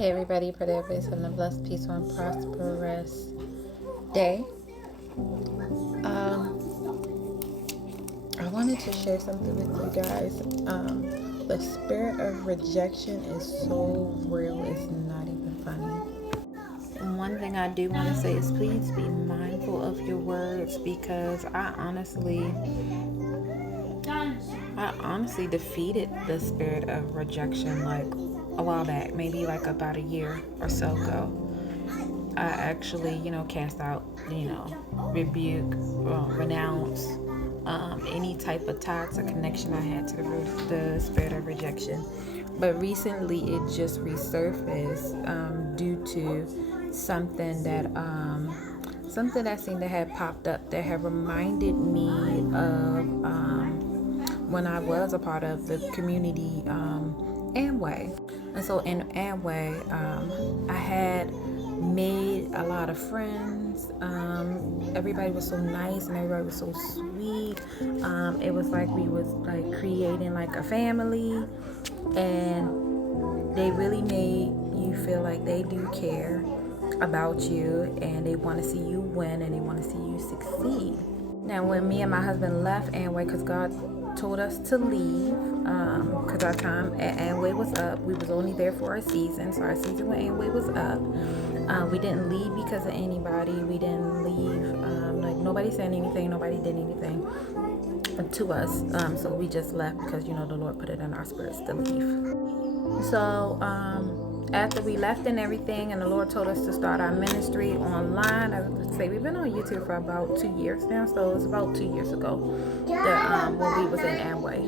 Hey everybody, pray that everybody's having a blessed, peaceful, and prosperous day. I wanted to share something with you guys. The spirit of rejection is so real, it's not even funny. And one thing I do want to say is please be mindful of your words, because I honestly defeated the spirit of rejection like a while back, maybe like about a year or so ago. I actually, cast out, rebuke, renounce any type of toxic connection I had to the spirit of rejection. But recently it just resurfaced due to something that seemed to have popped up that had reminded me of when I was a part of the community Amway. And so in Amway, I had made a lot of friends. Everybody was so nice and everybody was so sweet. It was like we was like creating like a family, and they really made you feel like they do care about you and they want to see you win and they want to see you succeed. Now, when me and my husband left Amway, because God told us to leave, because our time at Amway was up. We was only there for a season, so our season with Amway was up. We didn't leave because of anybody. We didn't leave, like nobody said anything, nobody did anything to us. So we just left because, the Lord put it in our spirits to leave. So after we left and everything, and the Lord told us to start our ministry online, I would say we've been on YouTube for about 2 years now, so it's about 2 years ago that when we was in Amway.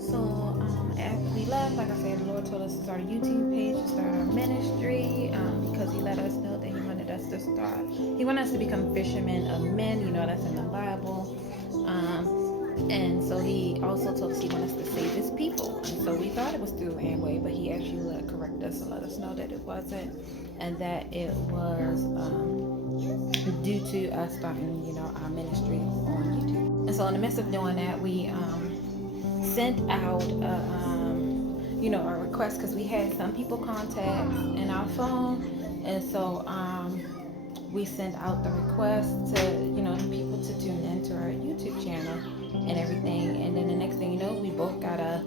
So after we left, like I said, the Lord told us to start a YouTube page, to start our ministry, because He let us know that He wanted us to start. He wanted us to become fishermen of men. That's in the Bible. And so He also told us He wanted us to save His people. And so we thought it was through Amway, but He actually correct us and let us know that it wasn't, and that it was due to us starting, our ministry on YouTube. And so in the midst of doing that, we sent out a request, because we had some people contact in our phone, and so we sent out the request to the people to tune into our YouTube channel and everything. And then the next thing you know, we both got a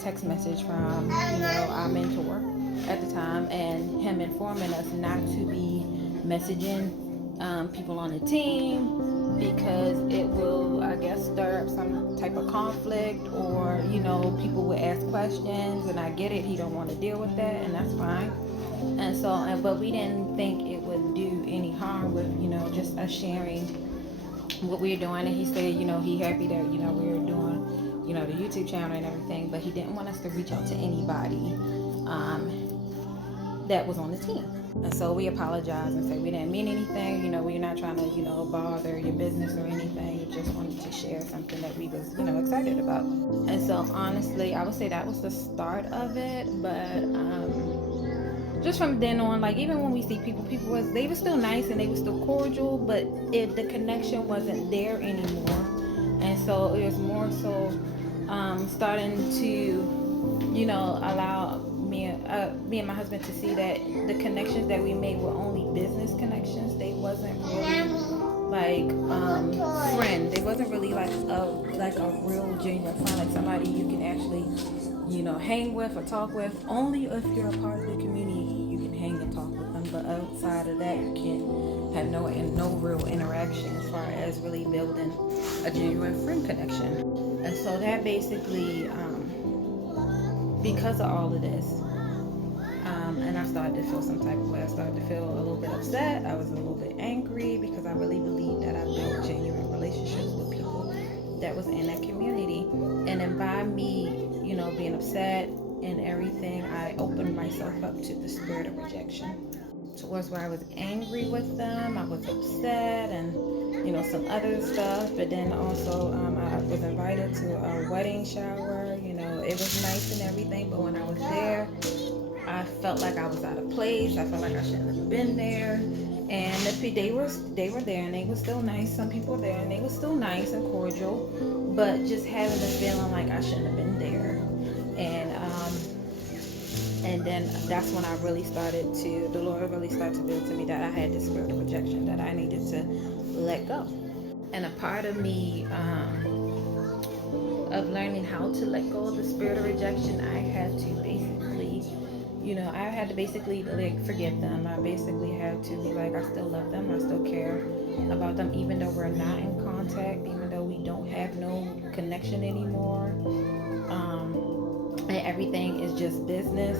text message from our mentor at the time, and him informing us not to be messaging people on the team, because it will, I guess, stir up some type of conflict, or people would ask questions, and I get it, he don't want to deal with that, and that's fine. And so, but we didn't think it would do any harm with just us sharing what we're doing. And he said he happy that we were doing the YouTube channel and everything, but he didn't want us to reach out to anybody that was on the team. And so we apologized and said we didn't mean anything. We're not trying to bother your business or anything. We just wanted to share something that we was excited about. And so honestly, I would say that was the start of it. But just from then on, like even when we see people they were still nice and they were still cordial, but the connection wasn't there anymore. And so it was more so starting to allow me and my husband to see that the connections that we made were only business connections. They wasn't really like friend. They wasn't really like a real genuine friend, like somebody you can actually hang with or talk with. Only if you're a part of the community you can hang and talk with them, but outside of that you can have no real interaction as far as really building a genuine friend connection. And so that basically because of all of this, and I started to feel some type of way. I started to feel a little bit upset. I was a little bit angry, because I really believed that I built genuine relationships with people that was in that community. And then by me, being upset and everything, I opened myself up to the spirit of rejection. Towards where I was angry with them, I was upset, and some other stuff. But then also I was invited to a wedding shower. It was nice and everything, but when I was there, I felt like I was out of place. I felt like I shouldn't have been there. And they were there, and they were still nice. Some people were there and they were still nice and cordial, but just having the feeling like I shouldn't have been there. And And then that's when the Lord really started to build to me that I had this spirit of rejection that I needed to let go. And a part of me, of learning how to let go of the spirit of rejection, I had to basically, I had to basically like forgive them. I basically had to be like, I still love them, I still care about them, even though we're not in contact, even though we don't have no connection anymore, and everything is just business.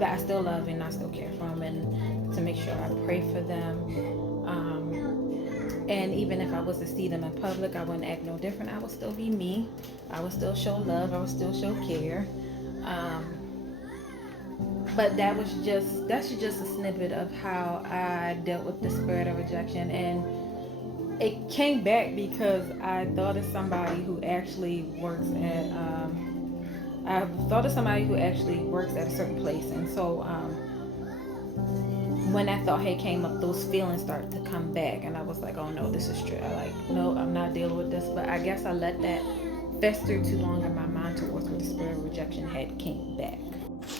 That I still love and I still care for them, and to make sure I pray for them. And even if I was to see them in public, I wouldn't act no different. I would still be me. I would still show love. I would still show care. But that's just a snippet of how I dealt with the spirit of rejection. And it came back because I thought of somebody who actually works at a certain place. And so when that thought had came up, those feelings started to come back, and I was like, oh no, this is true. No, I'm not dealing with this. But I guess I let that fester too long in my mind towards when the spirit of rejection had came back.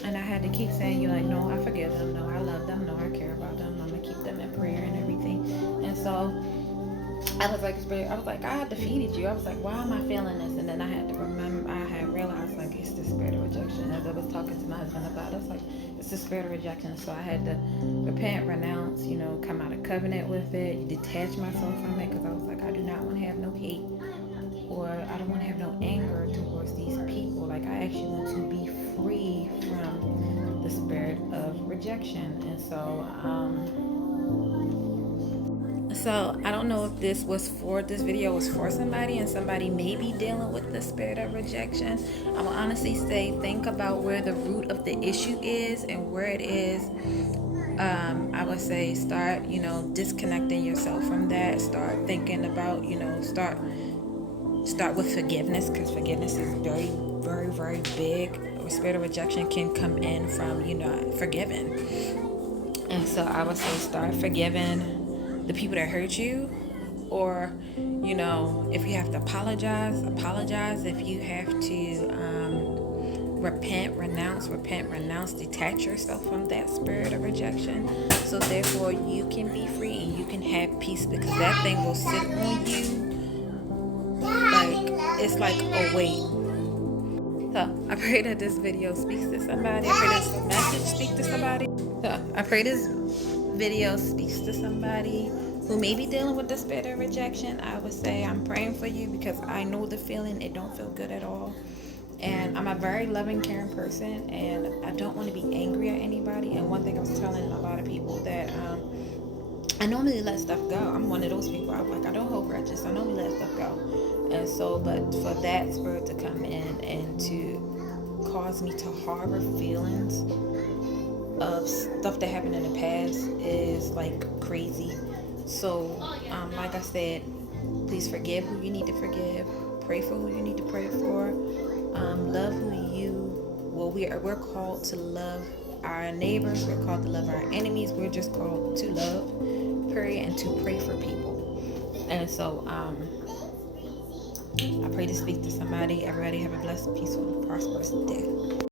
And I had to keep saying, no, I forgive them, no, I love them, no, I care about them, I'm gonna keep them in prayer and everything. And so I was like, I had defeated you. I was like, why am I feeling this? And then I had realized, like, it's the spirit of rejection. As I was talking to my husband about it, I was like, it's the spirit of rejection. So I had to repent, renounce, come out of covenant with it, detach myself from it, because I was like, I do not want to have no hate, or I don't want to have no anger towards these people. Like, I actually want to be free from the spirit of rejection. And so I don't know if this video was for somebody, and somebody may be dealing with the spirit of rejection. I will honestly say, think about where the root of the issue is and where it is. I would say start, disconnecting yourself from that. Start thinking about, start with forgiveness, because forgiveness is very, very, very big. The spirit of rejection can come in from, forgiving. And so I would say start forgiving the people that hurt you, or if you have to apologize. If you have to repent, renounce, detach yourself from that spirit of rejection, so therefore you can be free and you can have peace, because that thing will sit on you like it's like a weight. So I pray that this video speaks to somebody. I pray this message speaks to somebody. So I pray this video speaks to somebody who may be dealing with the spirit of rejection. I would say I'm praying for you, because I know the feeling. It don't feel good at all. And I'm a very loving, caring person, and I don't want to be angry at anybody. And one thing I was telling a lot of people that I normally let stuff go. I'm one of those people. I'm like, I don't hold grudges. I normally let stuff go. And so, but for that spirit to come in and to cause me to harbor feelings of stuff that happened in the past is like crazy. So, like I said, please forgive who you need to forgive. Pray for who you need to pray for. Love we're called to love our neighbors. We're called to love our enemies. We're just called to love, pray, and to pray for people. And so, I pray to speak to somebody. Everybody have a blessed, peaceful, prosperous day.